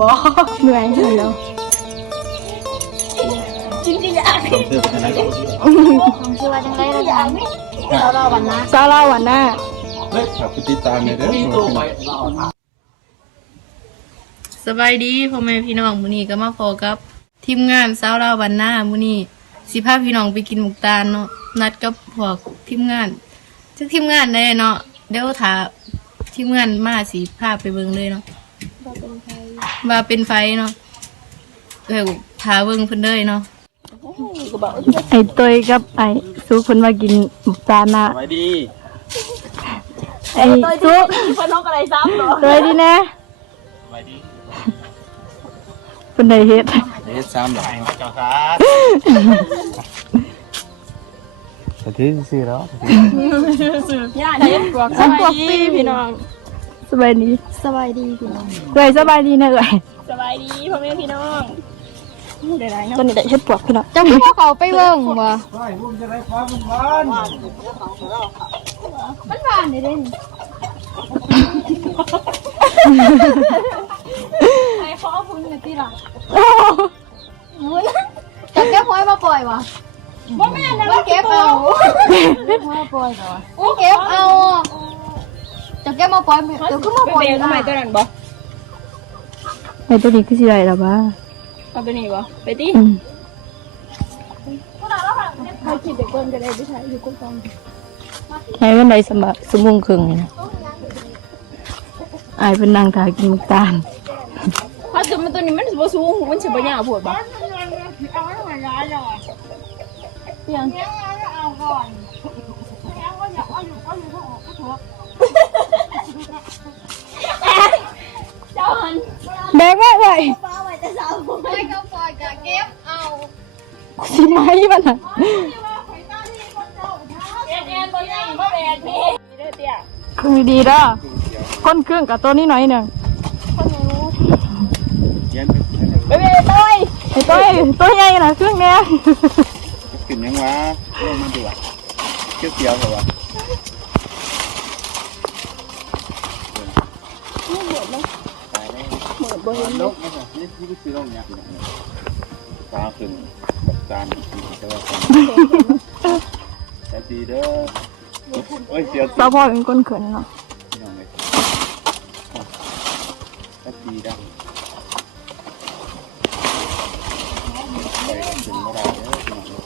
บ่เหนื่อยเห็นแล้วจริงๆอยากต้องซื้อไปไหนก็ผมชื่อว่าจังไรเราจะเราเราวันนะซาลาวันหน้าเฮ้ยฝากไปติดตามเลยเด้อสบายดีพ่อแม่พี่น้องมื้อนี้ก็มาพอกับ ทีมงานสาวลาววันหน้ามื้อนี้สิพาพี่น้องไปกินหมูกตาลเนาะนัดกับพวกทีมงานจักทีมงานได้เนาะเดี๋ยวถ้าทีมงานมาสิพาไปเบิ่งเลยเนาะ ว่าเป็นไฟเนาะเออถ้าเบิ่งเพิ่นเลยเนาะไอ้ตัวกับไอ้ซุกคนมากินหมูจานนะสวัสดีไอ้ซุกเพื่อนน้องอะไรซ้ำเหรอตัวดีนะสวัสดีเป็นไดเฮ็ดเฮ็ดซ้ำหรอเจ้าครับสวัสดีสิแล้วย่าเด็กบวกสบายดีพี่น้องส บายดีสบายดีพี่น้องเอ้ยสบายดีนะเอ้ยสบายดีพ่อแม่พี่น้องเดี๋ยวๆเนาะตอนนี้ได้เฮ็ดปวกพี่น้องเจ้าพ่อเขาไปเบิ่งบ่มันหวานเลยเด่นไอ้พ่อพุ่นเนี่ยที่หลังมุ้นจับแก้วห้อยมาปล่อยวะบ่แม่นะว่าเก็บเอามาปล่อยก่อนอู้เก็บเอาจับ แก้วมาปล่อยเดี๋ยวขึ้นมาปล่อยทำไมตัวนั้นบ่ไอ้ตัวนี้คือสิได้ล่ะบ้าเอาไปนี่บ่ไปติอืมใครคิดเด็กเบิ้ลก็ได้ผู้ชายอยู่กุ้งกองให้มันได้สมบสมมุงครึ่งนี่นะอายเป็นนางทากินหมุกตาลถ้าตัวมันตัวนี้มันบ่สูงมันสิบ่ยาวโพดบ่ยั แบกไว้ไว้ไม่ก็ปล่อยกะเก็บเอาสิไหมมันน่ะเอ็นเอ็นบ่ใหญ่บ่แบกนี่เด้อเตี้ยคือดีเด้อคนเครึ่องกับตัวนี้หน่อยหนึ่งเขียนไปไปต้อยไอ้ตัวตัวใหญ่น่ะครึ่องเนี้ยขึ้นยังวะเริ่มมาดูอะเกี่ยวเกี่ยวเหรอวะตายแล้วเหมือน บ่เห็นนกนี่นี่คือสีลงเนี่ยตาขึ้นแบบตาแต่ว่าแต่ดีเด้อโอ้ยเสียวเราพ่อเป็นคนเขินเนาะพี่น้องเลยแต่ดีดังไปกันถึงเมื่อไรเด้อพี่น้องเลย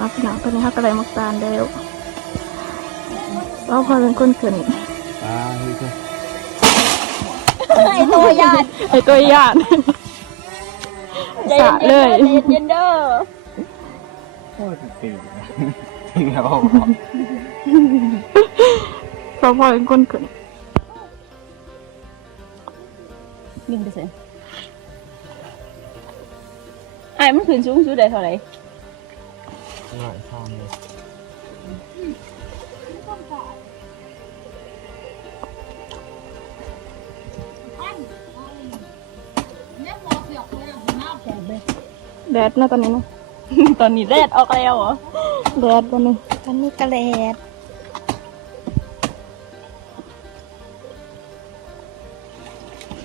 นักหนังตัวนี้ฮักอะไรมักตาลแล้ว เราพ่อเป็นคนเขินตาเฮ้ยเจ้าไอ้ตัวญาติไอ้ตัวญาติสะเลยเย็นเด้อโอ้ยปีกถึงแล้วเราพ่อเป็นคนเขิน1%ไอ้มันขึ้นสูงสุดได้เท่าไหร่หลายทางเลย ดดนะตอนนี้นะ ตอนนี้แดดออกแล้วเหรอแดดตอนนี้ตอนนี้กระแลด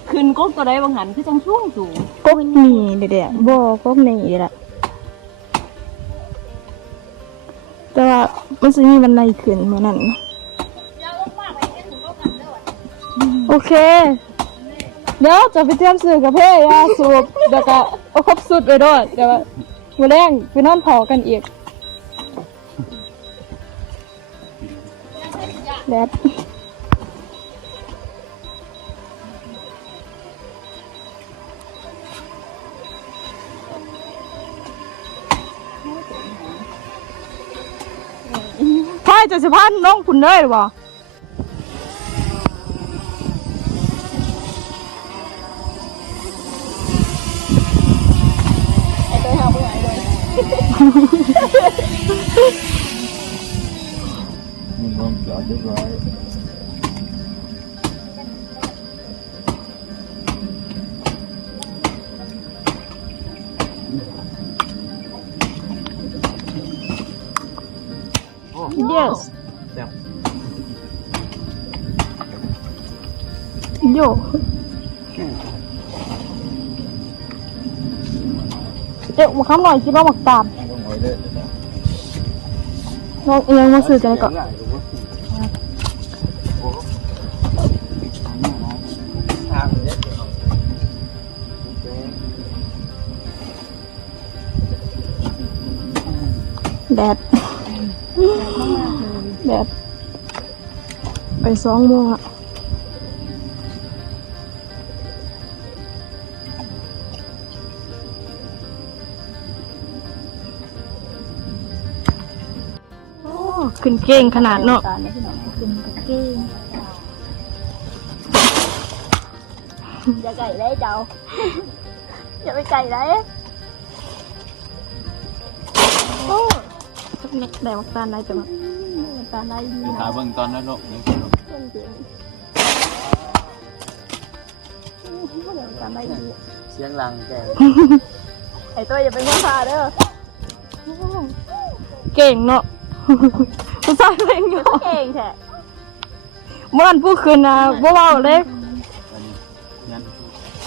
ขึ้นก๊กตัวใดบางหันคือจังสูงสูงกบหนีเด็ดๆบ่กบหนีละแต่ว่ามันจะมีบันไดขึ้นเหมือนนั้นนะโอเค เดี๋ยวจะไปเตรียมสื่อกับเพ่ยาสูบแล้วก็ เอาครบสุดไปด้วยเดี๋ยวมาแรงไปนอนเผากันอีกแดดพ่ายจะสิพันน้องคุณเลยหรือเปล่า yes แซ่บโยเดี๋ยวมาคำหน่อยคิดว่าหมักตามต้องเอียงมาสื่อกันก่อนแดด ดดไปสองโมงอะโอ้ขึ้นเก่งขนาดเนาะอย่าไก่ได้เจ้า อย่าไปไก่ได้โอ้แดดมักตาลได้จัง ตาได้ดีไปหาเบิ่งตอนนั้นลูกนี่ตาได้ดี เสียงลังแกไอ้ตัวอย่าเป็นคนพาเด้อเก่งเนาะ ผู้ชายเล่นอยู่เก่งแท้มันผู้คืนนะบ่เบาเลยอันนี้ยัน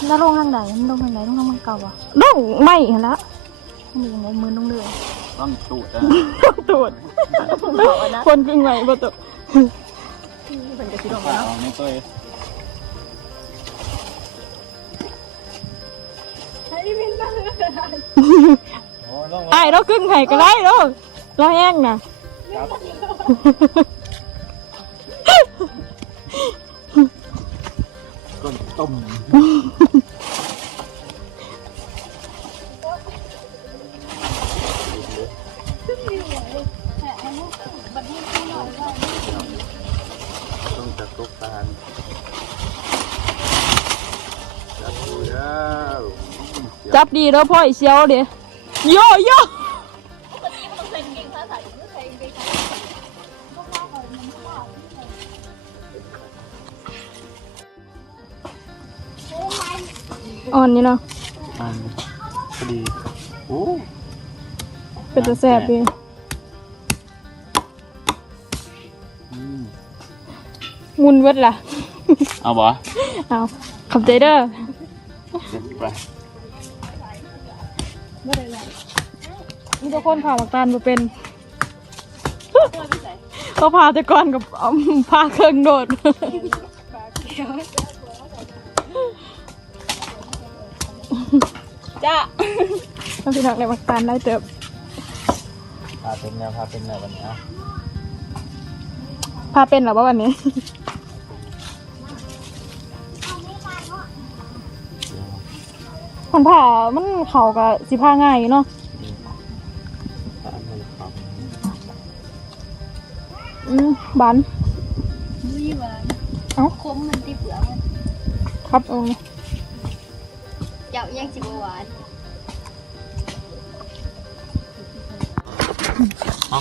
แล้วลงทางไหนมันลงทางไหนลงทางมันเก่าอะน้องไม่เห็นละมันมียังไงมือลงเรือ ต้องตูดนะตรวจคนจริงไหมบ่ตวเป็นกระชิลงฝาเนาะเอาในตัวใช้เป็นบ้าโอ้ต้องไอ้เราครึ่งไห้ก็ได้เนาะเราแห้งนะก้นต้ม จับดีแล้วพ่อไอเชียวเดี๋ยวโยโย่อ่อนนี่เนาะอันพอดีโอ้เป็นตัวแสบดีอืมงุนเวิดล่ะ เอาบ่เอาขอบใจเด้อเด็ดไป มีทุกคนผ่าหลักตาลมาเป็นเขาพาแต่ก่อนกับเอาพาเครื่องโดดจ้าต้องพี่น้องในหลักตาลได้เติบพาเป็นแนวพาเป็นแนววันนี้อะพาเป็นเหรอวะวันนี้คนผ่ามันเขากับสิผ้าง่ายอยู่เนาะ อืมบันวิวานเอ้าคมมันตีเปลือกมันครับเออเจ้ายังจิบหวานเอา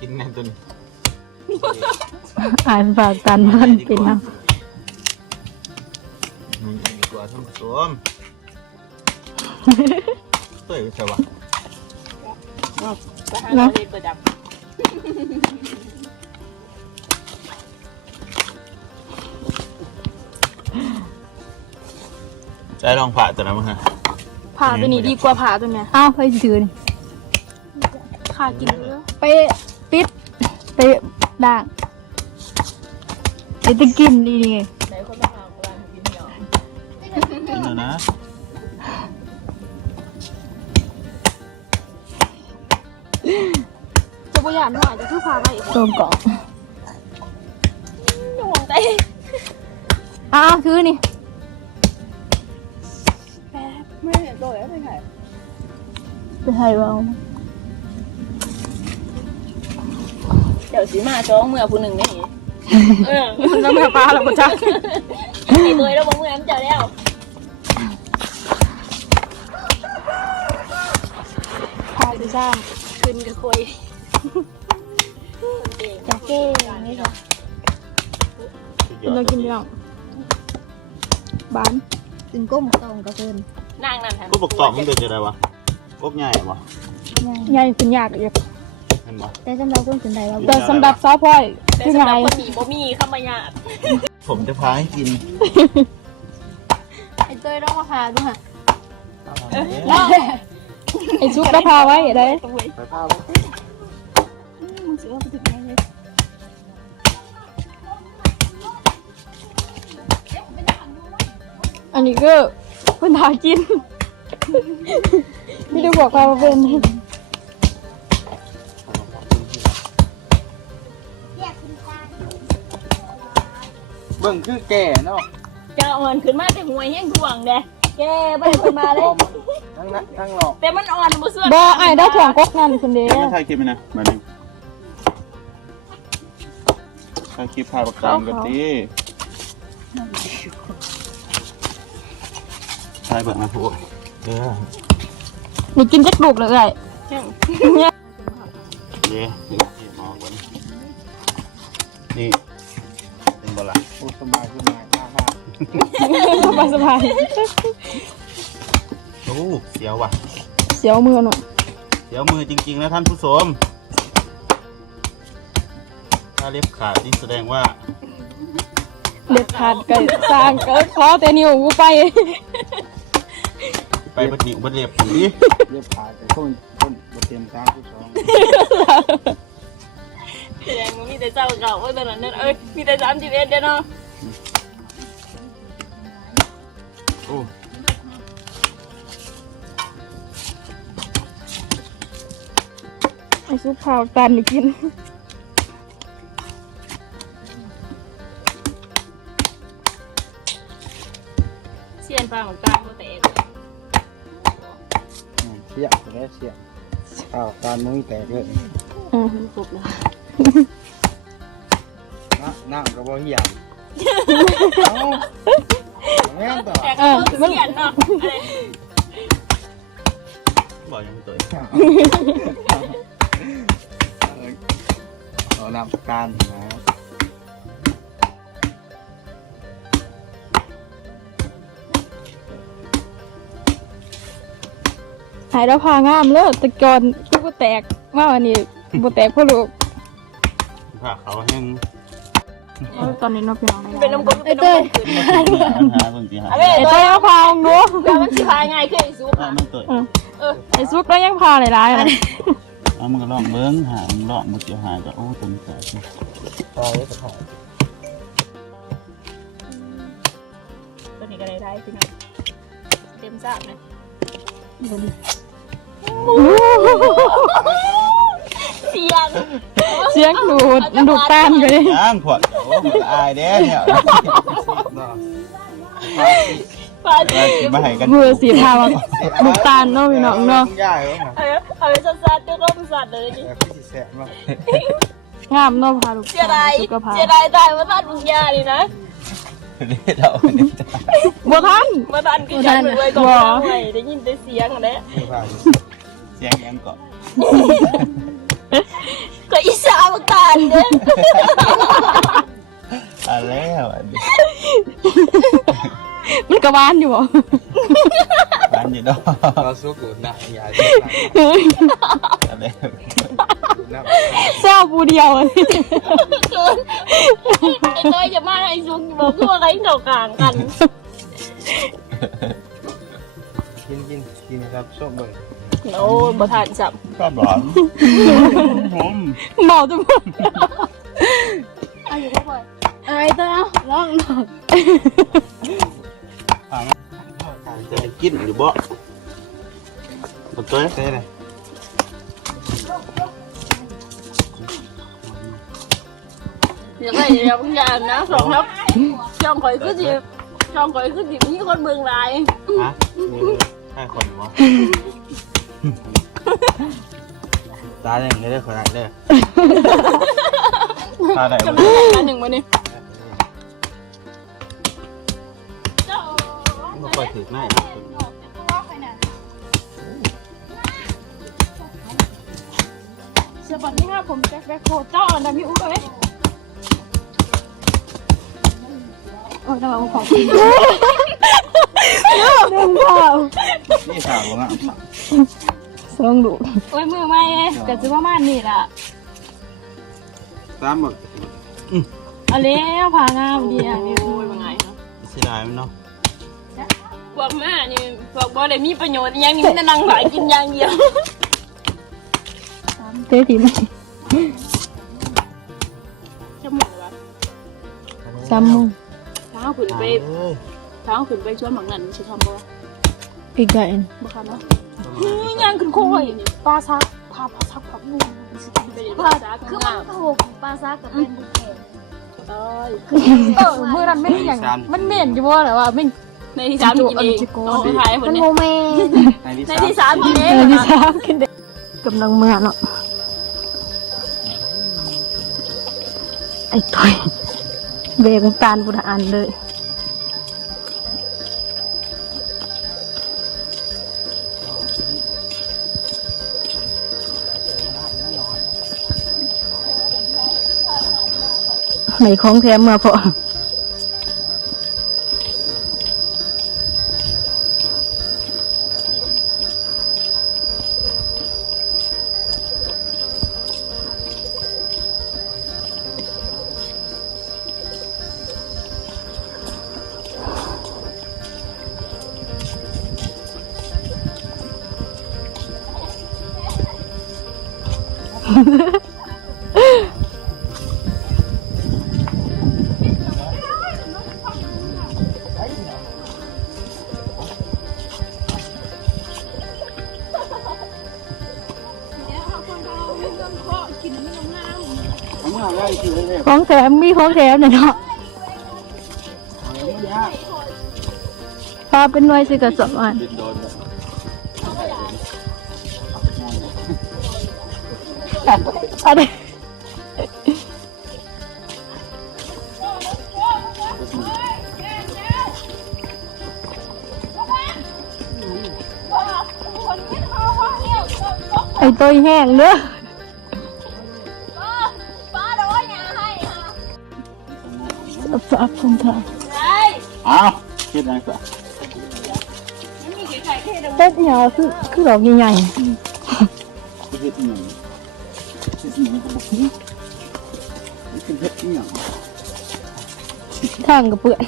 กินแน่ตัวนี้อ่านฝากกันมันเป็นนะนี่ดีกว่าท่านผู้ชมเต้ยใช่ปะเนาะ ใจลองผ่าตัวนั้นมั้งฮะผ่าตัวนี้ดีกว่าผ่าตัวเนี้ยอ้าวไปถือนี่ขากินเยอะไปปิดไปด่างไปตะกินดีนี่กินแล้วนะจะบ่อยากหน่อยจะคือผ่าไปอีกตรงกล่องห่วงใจอ้าวถือนี่ ไปให้เราเดี๋ยวสีมาจ้องเมื่อผู้หนึ่งนี่แล้วแม่ปลาแล้วบ่จ้าไอ้ตัวเราบอกเมื่อนั้นเจอแล้วผ่าไปสร้างขึ้นกับคุยจะเก้นี่ค่ะกินเรากินยังบานตึงก้มตองกับเพิ่นนางนั่นค่ะก็บอกตอบมันเป็นอะไรวะ กบใหญ่ปะใหญ่ขึ้นยากอีกเห็นบ่แต่สำหรับคนสนใจว่าแต่สำหรับสาวพลอยแต่คือสำหไงรับคนหนีบ่มีเข้ามาหยาดผมจะพาให้กินไอ้เต้ยต้องมาพาด้วยค่ะไอ้ซุกก็พาไว้ได้ไปพาไว้มึงสิว่าไปถึงไหนเลยอันนี้ก็เพิ่นหากิน ไม่ได้บอกว่าเป็นเบิ่งคือแก่เนาะจะอ่อนขึ้นมาแต่หวยแห้งถ่วงเด้แกบ่ได้ขึ้นมาเลย ทั้งนักทั้งหลอกแต่มันอ่อนบ่เสื่อมบ่ไอ้ายได้ถ่วงกกนั่นคนเดียวไม่ถ่ายคลิปไหมนะมาหนึ่งถ่ายคลิปพาประกันกันดิถ่ายเบิ่งนะพูเออนี่กินจักลูกเลยเอ้ยเย้นี่มองกันนี่เป็นบ่ละโอ้สบายสบายมากมากสบายสบายโอ้เสียวว่ะ เสียวมือหน่อยเสียวมือจริงๆนะท่านผู้ชมถ้าเล็บขาดนี่แสดงว่าเด็ดขาดไก่สร้างก็ขอแต่นิ้วกูไป ไปบัดนิ้วบัดเล็บผีเรียบขาดแต่ต้นต้นบทเตรียมการที่สองแสดงว่ามีแต่เจ้าเก่าว่าตอนนั้นนั่นเอ้ยมีแต่31เด้อเนาะโอ้ไอ้ซุปข้าวตันนี่กินเสียนปลาของกลา สียบจะได้เสียบอ้าวการมุ้ยแตกเลยอืมสุกแล้วน้ำน้ำกระบอกเหี่ยมเอ้าแม่นต่อแต่ก็คือเสียนเนาะอะไรบอกยังไม่ตัวเอาน้ำการนะ หายแล้วพางามเลยแต่ก่อนกูก็แตกมาวันนี้บ่แตกเพราะลูกผ้าเขาวแห้งเอาตอนนี้น้องพี่น้องเป็นน้ำกลมไอ้เต้ยปัญหาเบิ่งสิหาเอาเว้ยไอ้ตัเต้วยเอาพาของหนูก็มันสิพายง่ายขึ้นอีกสุกอะมันตัวไอ้ซุกแล้วยังพาหลายๆอะเอามันก็ลองเบิ้งหามันลองมันเสียวหายก็โอ้ตัวนี้แตกสิตายก็ถ่ายตัวนี้ก็ได้ได้พี่น้องเต็มซากเลย เสียงเสียงดูดดูดตานไปเลยย่างพอดโอ้มันอายเด้เนี่ยปลาว่าสิมาให้กันมือสีพาว่าดูดตานเนาะพี่น้องเนาะย่ายเหรอเอาเอาไปสัดๆเดี๋ยวก็มันสัดเลยนี่แต่พี่สิแสบมากงามเนาะพาลูกเสียดายซุกก็พาเสียดายตายมาตัดบุญญานี่นะ เด้เราเนี่ยจ้ะบ่ทันมาตัดกินกันไปก่อนหน่อยได้ยินแต่เสียงอะเด้ไม่ผ่านเสียงยังเกาะก็อีสานมาตันเด้อะแล้วอันนี้มันกระวานอยู่บ่บ้านอยู่ดอกเราสู้กูนะอย่าอัน แล้วดูน้แซ่บผู้เดียวเลยคืนไอ้ต้อยจะมาไอ้ซุกบอกคือว่าใครเก่ากลางกันำกินกินกินครับส้มเลยโอ้บ่ทันจับก็หวานผมเมาจังบ่เอาอยู่ก็พอยเอาไอ้เต้ยเอาลองลองจะได้กินอยู่บ่บ่ตัวเต้เลย เดี๋ยวไปเดี๋ยวมึงอย่านะสองครับช่องข่อยคือสิช่องข่อยคือสิมีคนเบิ่งหลายฮะให้คนวะตาอย่างนี้ได้คนไหนได้ตาไหนจะวะมาอันหนึ่งมานี่ไม่ค่อยถือหน้าเสียบัดนี้ค่ะผมแจ็คแบ็คโคเจ้าอันดับพี่อุ้ย โอ้ยต้องเอาของกินเรื่องข้าวนี่ข่าวว่าสลองดูโอ้ยมือไม่เก็จะประมาณนี้ล่ะตามหมดเอาแล้วพางามดีอะนี่โอ้ยว่าไงเนาะเสียดายมันเนาะพวกแม่นี่พวกบ่ได้มีประโยชน์ยังนี่นั่งหลายกินอย่างเดียวเจ๊ทีไหมจะหมดวะซ้ำมุง เท้าขึ้นไปเอ้ยเท้าขึ้นไปชวนหมังนั่นสิทำบ่อีกไก่บ่คันเนาะนี่ยังขึ้นโค้ยนี่ปลาซักพาปลาซักพับนู่นสิกินไปเลยปลาซักคือคือมัมันนถูกปลาซักกับเป็นบุฟเฟ่ต์ตายเออมือนั้นไม่อย่างมันเหม็นอยู่บ่แต่ว่าไม่ในที่สามกินเองเอาไปขายคมันนนี้โมเมนต์ในที่ในสามที่สามกินเองเออที่นะสามกินเด็กกำลังเมื่อเนาะไอ้ต้อย เบรเป็นตาลบุญอันเลยไหนของแถมเมื่อพอ ของแถมมีของแถมหน่ยเนาะพาเป็นหน่วยสิกระสอบอันอันนี้ไอ้ตัวแห้งเด้อ ฝากคุณค่ะอ้าวคิดอะไรก่อนเป็ดยาวคือคือดอกใหญ่คิดเห็ดหนึ่งเห็ดหนึ่งก็บอกนี่นี่เป็นเห็ดนี่อย่างๆทางกระเปื่อย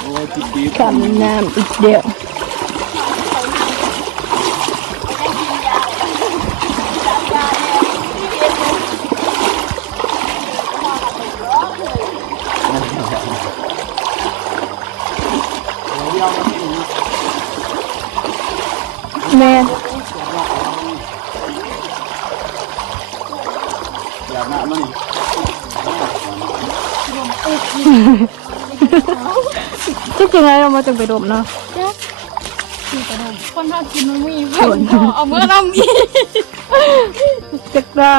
โอ้ยคิดดีกันน้ำอีกเดียวแม่ อย่ามามัน ที่จริงแล้วเรามาจึงไปดมเนาะคนทอดกินมันมีส่วนเอาเมื่อน้ำอีจะได้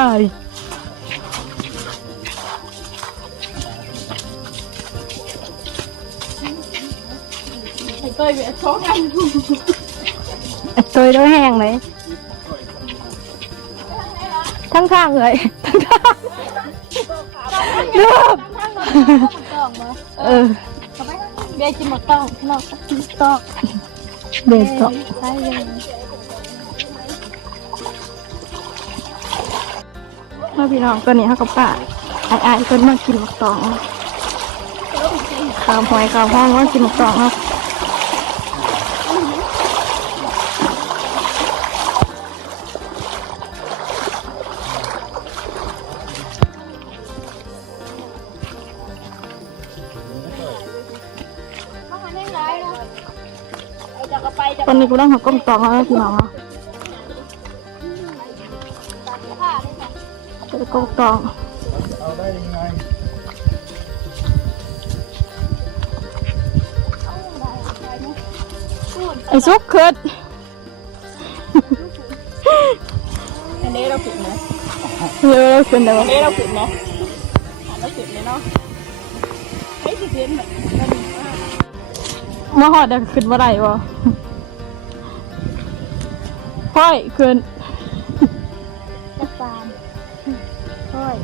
เตยเบียดโชกกันไอ้ตัวด้วยแห้งเลยทั้งข้างเลยทั้งข้าเออเบียดกินหมต้องเรากินต้องเด็ดต่อใช่เลยมาพี่น้องตัวนี้เขากับป้าไอ้ไอ้ายๆเพิ่นมากินหมกตองข้าวหอยข้าวห้องว่ากินหมกตองครับ ตอนนี้กูต้องหักก้มตองแล้วพี่น้องครับผ้าได้ไหมจะก้มตองเอาได้ยังไงไอ้ซุกเคิดอันนี้เราผิดไหมเยอะขึ้นแล้วอันนี้เราผิดไหมเราผิดเลยเนาะไอ้ที่เพี้ยนแบบมาหอดเดี๋ยวขึ้นมาได้บ่ พ่อยขึ้นจะฟานค่อย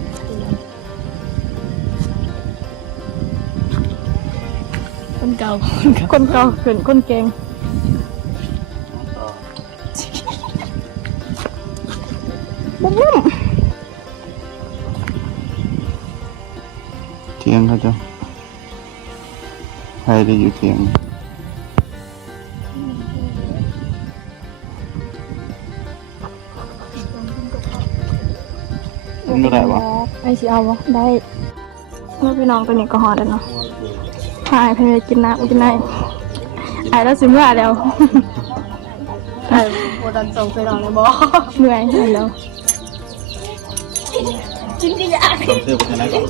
คนเก่าคนเก่าขึ้นคนเก่งเทียงเขาจะใครได้อยู่เทียง มันไม่ได้ปะไอซีเอาวะได้เมื่อพี่น้องตัวนี้ก็หอดแล้วเนาะพายไปเลยกินน้ำกินไหนไอ้แล้วสิเมื่อแล้วไอ้โบดันส่งไปนอนในบ่อเหนื่อยไอ้แล้วต้องซื้อไปที่ไหนก่อน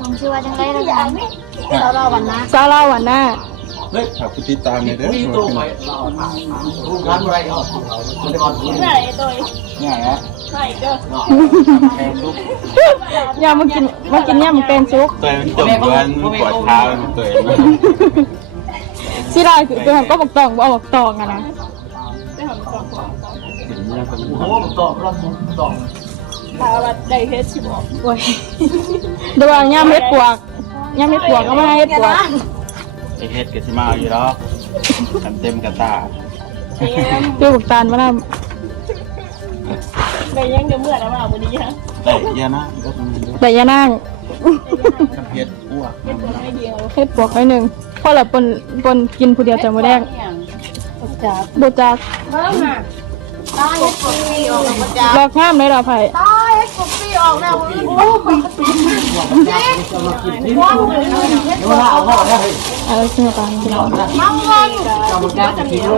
ผมชื่อว่าจังไรนะจ๊ะเราเราวันนะซาลาวันหน้าเฮ้ยขับไปติดตามเลยเด้อเมื่อไหร่ตัวง่ายฮะใช่ก็แกงซุปอย่ามากินมากินย่ำเป็นซุกตัวมันจบเดือนปวดเท้าตัวเองนะที่ได้คือตัวก็บอกตองบอกตองอะนะถ้าว่าได้เฮ็ดสิบอกโอ้ยดูว่าย่ำเฮ็ดปวกย่ำเฮ็ดปวกก็ไม่ให้เฮ็ดปวกไอเฮ็ดกับสิมาเอาอยู่แล้วกันเต็มกระตาเค็มดูบุกตาลมาแล้ว ได้ยังจะเมื่อแล้วมาวันนี้ฮะแต่เยอะนะก็มีแต่อยานั่งเฮ็ดอ้วกเป็นคนไม่เดียวเฮ็ดปวกไว้หนึ่งเพราะเราปนปนกินผู้เดียวจะมาแดงบูจัก ตายเฮ็ดกบปีออกแล้วมาจ้าดอกงามเลยเราไผ่ตายเฮ็ดกบปีออกแล้วโอ้ปีปีว้าวเลยเฮ็ดกบออกแล้วอะไรเชื่อตามพี่น้องมังเงินคนเดียว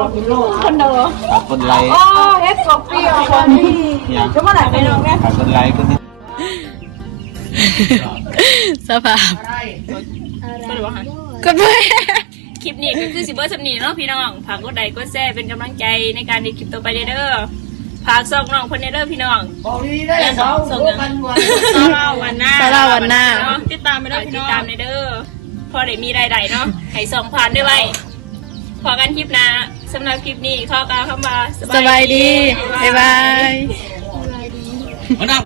ฝากคนไลค์อ๋อเฮ็ดกบปีออกแล้วนี่ยังจะมาไหนไปน้องแม่ฝากคนไลค์ก็ติดสภาพไม่ได้บอกฮะก็ไม่ คลิปนี้ก็คือสิเบอร์สำนีเนาะพี่น้องฝากกดไลค์กดแชร์เป็นกำลังใจในการดีคลิปต่อไปเด้อฝากส่องน้องคนเด้อพี่น้องและส่งส่งกันซาร่าวันหน้าซาร่าวันหน้าเนาะติดตามไปเด้อติดตามเด้อพอได้มีรายได้เนาะให้ส่งผ่านด้วยไว้พอกันคลิปหน้าสำหรับคลิปนี้ขอกล่าวคำว่าสบายดี บ๊ายบายมานั่ง